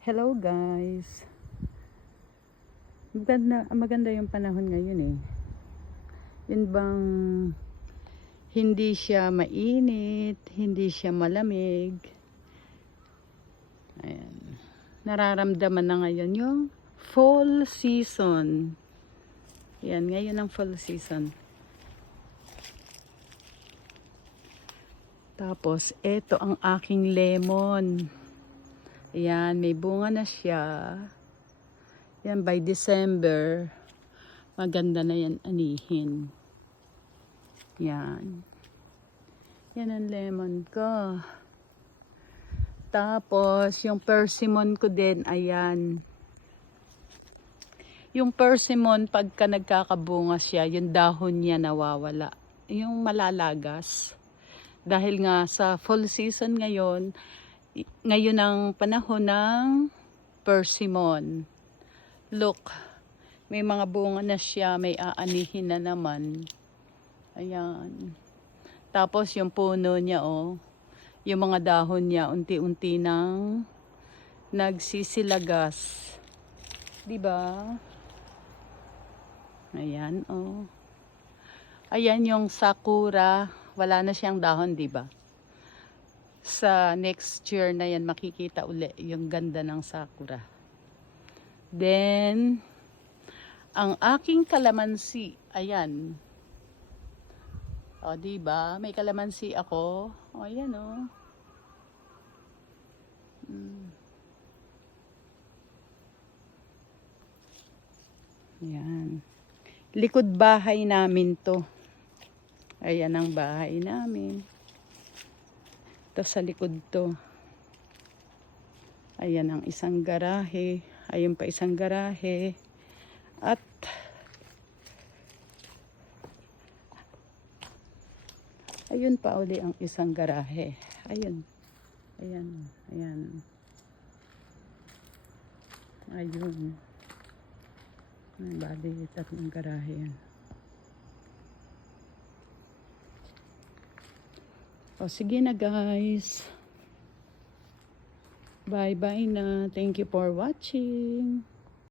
Hello guys. Maganda yung panahon ngayon eh. Yun bang hindi siya mainit, hindi siya malamig. Ayan. Nararamdaman na ngayon yung fall season. Yan, ngayon ang fall season. Tapos, eto ang aking lemon. Ayan, may bunga na siya. Yan, by December, maganda na yan anihin. Yan. Yan ang lemon ko. Tapos, yung persimmon ko din, ayan. Yung persimmon, pagka nagkakabunga siya, yung dahon niya nawawala. Yung malalagas. Dahil nga sa fall season ngayon ang panahon ng persimmon. Look, may mga bunga na siya, may aanihin na naman. Ayan. Tapos yung puno niya, oh, yung mga dahon niya, unti-unti nang nagsisilagas. Diba? Ayan, oh. Ayan yung sakura. Wala na siyang dahon, diba? Sa next year na yan, makikita uli yung ganda ng sakura. Then, ang aking kalamansi, ayan. O, diba? May kalamansi ako. O, ayan, o. Ayan. Likod bahay namin to. Ayan ang bahay namin. Ito sa likod to. Ayan ang isang garahe. Ayun pa isang garahe. At ayun pa uli ang isang garahe. Ayun. Ayan. Ayan. Ayun. Bali, tatlong garahe yan. O, sige na guys. Bye-bye na. Thank you for watching.